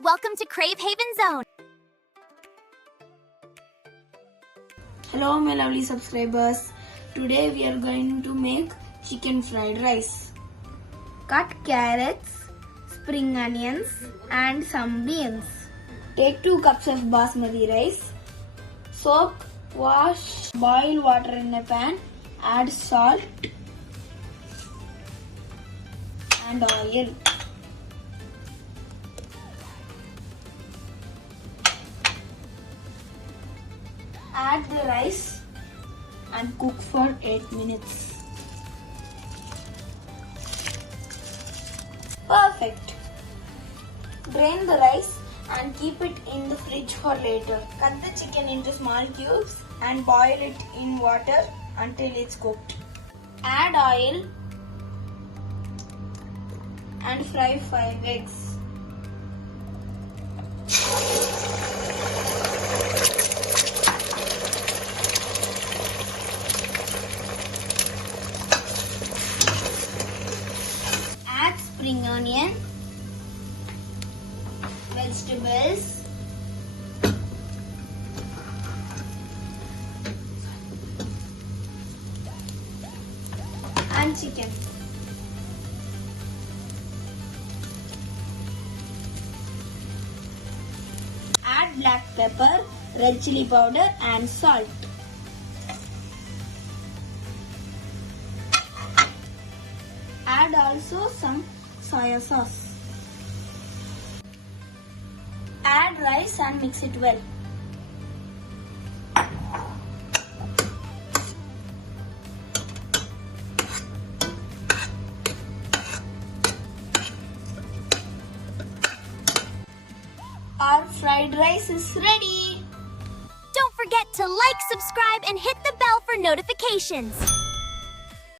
Welcome to Crave Haven Zone. Hello my lovely subscribers. Today we are going to make chicken fried rice. Cut carrots, spring onions and some beans. Take 2 cups of basmati rice. Soak, wash, boil water in a pan. Add salt and oil. Add the rice and cook for 8 minutes. Perfect. Drain the rice and keep it in the fridge for later. Cut the chicken into small cubes and boil it in water until it's cooked. Add oil and fry 5 eggs. Add spring onion, vegetables, and chicken. Add black pepper, red chili powder and salt. Add also some soya sauce. Add rice and mix it well. Our fried rice is ready. Don't forget to like, subscribe, and hit the bell for notifications.